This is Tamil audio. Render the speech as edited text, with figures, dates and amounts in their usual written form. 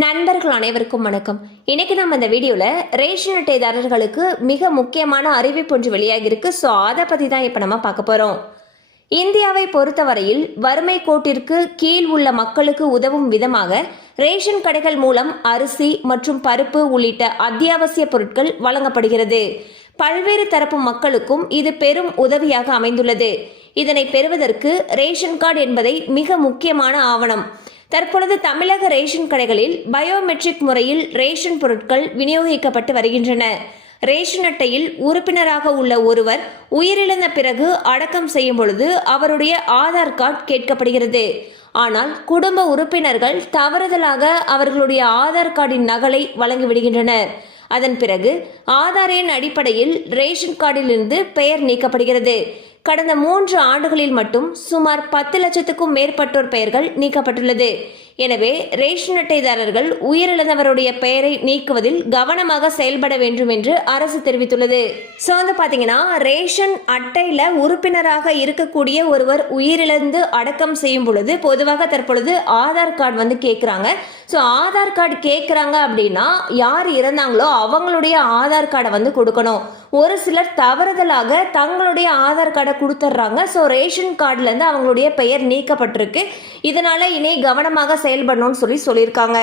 நண்பர்கள் அனைவருக்கும் வணக்கம். இன்னைக்கு நம்ம இந்த வீடியோல ரேஷன் அட்டைதாரர்களுக்கு மிக முக்கியமான அறிவிப்பு ஒன்று வெளியாகி இருக்கு. ஸோ அதை பத்தி தான் இப்ப நம்ம பார்க்க போறோம். இந்தியாவை பொறுத்தவரையில் வறுமை கோட்டிற்கு கீழ் உள்ள மக்களுக்கு உதவும் விதமாக ரேஷன் கடைகள் மூலம் அரிசி மற்றும் பருப்பு உள்ளிட்ட அத்தியாவசிய பொருட்கள் வழங்கப்படுகிறது. பல்வேறு தரப்பு மக்களுக்கும் இது பெரும் உதவியாக அமைந்துள்ளது. இதனை பெறுவதற்கு ரேஷன் கார்டு என்பதை மிக முக்கியமான ஆவணம். தற்பொழுது தமிழக ரேஷன் கடைகளில் பயோமெட்ரிக் முறையில் ரேஷன் பொருட்கள் விநியோகிக்கப்பட்டு வருகின்றன. ரேஷன் அட்டையில் உறுப்பினராக உள்ள ஒருவர் உயிரிழந்த பிறகு அடக்கம் செய்யும் பொழுது அவருடைய ஆதார் கார்டு கேட்கப்படுகிறது. ஆனால் குடும்ப உறுப்பினர்கள் தவறுதலாக அவர்களுடைய ஆதார் கார்டின் நகலை வழங்கிவிடுகின்றனர். அதன் பிறகு ஆதார் எண் அடிப்படையில் ரேஷன் கார்டிலிருந்து பெயர் நீக்கப்படுகிறது. கடந்த 3 ஆண்டுகளில் மட்டும் சுமார் 10 லட்சத்துக்கும் மேற்பட்டோர் பெயர்கள் நீக்கப்பட்டுள்ளது. எனவே ரேஷன் அட்டைதாரர்கள் உயிரிழந்தவருடைய பெயரை நீக்குவதில் கவனமாக செயல்பட வேண்டும் என்று அரசு தெரிவித்துள்ளது. ஸோ வந்து பார்த்தீங்கன்னா, ரேஷன் அட்டையில் உறுப்பினராக இருக்கக்கூடிய ஒருவர் உயிரிழந்து அடக்கம் செய்யும் பொழுது பொதுவாக தற்பொழுது ஆதார் கார்டு கேட்குறாங்க. ஸோ ஆதார் கார்டு கேட்குறாங்க அப்படின்னா யார் இறந்தாங்களோ அவங்களுடைய ஆதார் கார்டை கொடுக்கணும். ஒரு சிலர் தவறுதலாக தங்களுடைய ஆதார் கார்டை கொடுத்துட்றாங்க. ஸோ ரேஷன் கார்டுலேருந்து அவங்களுடைய பெயர் நீக்கப்பட்டிருக்கு. இதனால இனி கவனமாக செயல்படணும்னு சொல்லியிருக்காங்க.